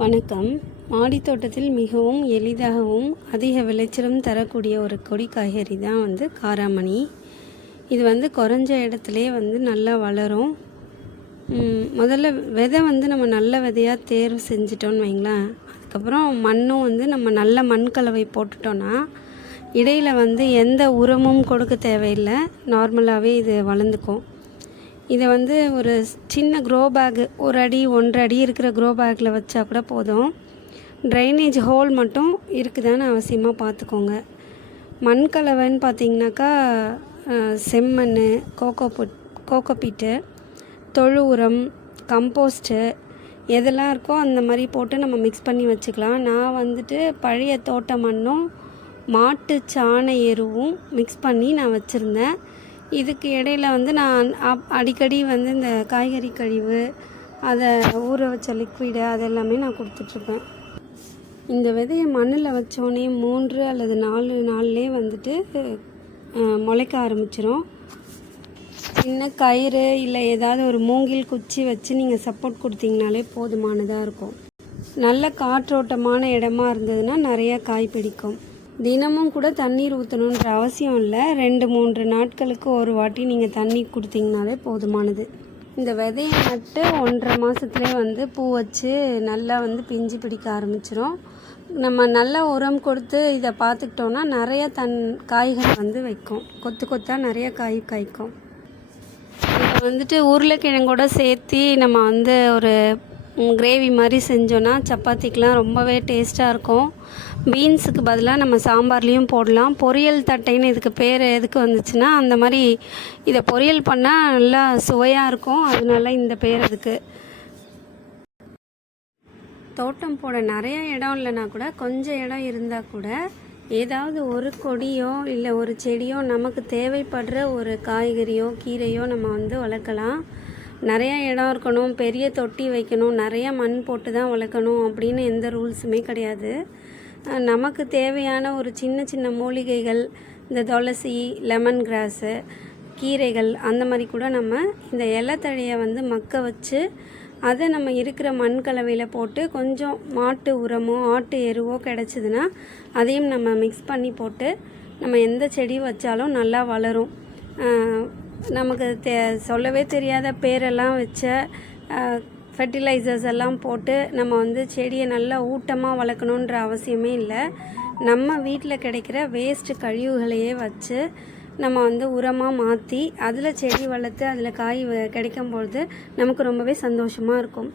வணக்கம். மாடி தோட்டத்தில் மிகவும் எளிதாகவும் அதிக விளைச்சலும் தரக்கூடிய ஒரு கொடி காய்கறி தான் காராமணி. இது குறைஞ்ச இடத்துலையே நல்லா வளரும். முதல்ல விதை நம்ம நல்ல விதையாக தேர்வு செஞ்சிட்டோன்னு வைங்களேன். அதுக்கப்புறம் மண்ணும் நம்ம நல்ல மண் கலவை போட்டுட்டோன்னா இடையில் எந்த உரமும் கொடுக்க தேவையில்லை. நார்மலாகவே இது வளர்ந்துக்கும். இதை ஒரு சின்ன க்ரோ பேக் 1 அடி 1.5 அடி இருக்கிற க்ரோ பேக்கில் வச்சா கூட போதும். ட்ரைனேஜ் ஹோல் மட்டும் இருக்குதான்னு அவசியமாக பார்த்துக்கோங்க. மண் கலவைன்னு பார்த்திங்கனாக்கா செம்மண், கோகோபீட்டு, தொழு உரம், கம்போஸ்ட்டு எதெல்லாம் இருக்கோ அந்த மாதிரி போட்டு நம்ம மிக்ஸ் பண்ணி வச்சுக்கலாம். நான் பழைய தோட்ட மண்ணும் மாட்டு சாண எருவும் மிக்ஸ் பண்ணி நான் வச்சுருந்தேன். இதுக்கு இடையில் நான் அடிக்கடி இந்த காய்கறி கழிவு, அதை ஊற வச்ச லிக்விடு அதெல்லாமே நான் கொடுத்துட்ருப்பேன். இந்த விதையை மண்ணில் வச்சோடனே 3 அல்லது 4 நாள்லேயே முளைக்க ஆரம்பிச்சிடும். சின்ன கயிறு இல்லை ஏதாவது ஒரு மூங்கில் குச்சி வச்சு நீங்கள் சப்போர்ட் கொடுத்தீங்கனாலே போதுமானதாக இருக்கும். நல்ல காற்றோட்டமான இடமா இருந்ததுன்னா நிறையா காய் பிடிக்கும். தினமும் கூட தண்ணீர் ஊற்றணுன்ற அவசியம் இல்லை. 2-3 நாட்களுக்கு ஒரு வாட்டி நீங்கள் தண்ணி கொடுத்தீங்கனாலே போதுமானது. இந்த விதையை நட்டு 1.5 மாதத்துலேயே பூ வச்சு நல்லா பிஞ்சு பிடிக்க ஆரம்பிச்சிடும். நம்ம நல்ல உரம் கொடுத்து இதை பார்த்துக்கிட்டோன்னா நிறைய காய்கள் வைக்கும். கொத்து கொத்தாக நிறைய காய் காய்க்கும். இதை உருளைக்கிழங்கோட சேர்த்து நம்ம ஒரு கிரேவி மாதிரி செஞ்சோன்னா சப்பாத்திக்கெலாம் ரொம்பவே டேஸ்ட்டாக இருக்கும். பீன்ஸுக்கு பதிலாக நம்ம சாம்பார்லேயும் போடலாம். பொரியல் தட்டைன்னு இதுக்கு பேர் எதுக்கு வந்துச்சுன்னா, அந்த மாதிரி இதை பொரியல் பண்ணால் நல்லா சுவையாக இருக்கும். அதனால இந்த பேர் அதுக்கு. தோட்டம் போட நிறைய இடம் இல்லைனா கூட கொஞ்சம் இடம் இருந்தால் கூட ஏதாவது ஒரு கொடியோ இல்லை ஒரு செடியோ நமக்கு தேவைப்படுற ஒரு காய்கறியோ கீரையோ நம்ம வளர்க்கலாம். நிறையா இடம் இருக்கணும், பெரிய தொட்டி வைக்கணும், நிறையா மண் போட்டு தான் வளர்க்கணும் அப்படின்னு எந்த ரூல்ஸுமே கிடையாது. நமக்கு தேவையான ஒரு சின்ன சின்ன மூலிகைகள், இந்த துளசி, லெமன் கிராஸு, கீரைகள் அந்த மாதிரி கூட நம்ம இந்த இலைத்தழையை மக்க வச்சு அதை நம்ம இருக்கிற மண் கலவையில் போட்டு கொஞ்சம் மாட்டு உரமோ ஆட்டு எருவோ கிடச்சிதுன்னா அதையும் நம்ம மிக்ஸ் பண்ணி போட்டு நம்ம எந்த செடி வச்சாலும் நல்லா வளரும். நமக்கு சொல்லவே தெரியாத பேரெல்லாம் வச்ச ஃபெர்டிலைசர்ஸ் எல்லாம் போட்டு நம்ம செடியை நல்லா ஊட்டமாக வளர்க்கணுன்ற அவசியமே இல்லை. நம்ம வீட்டில் கிடைக்கிற வேஸ்ட்டு கழிவுகளையே வச்சு நம்ம உரமாக மாற்றி அதில் செடி வளர்த்து அதில் காய் கிடைக்கும்பொழுது நமக்கு ரொம்பவே சந்தோஷமாக இருக்கும்.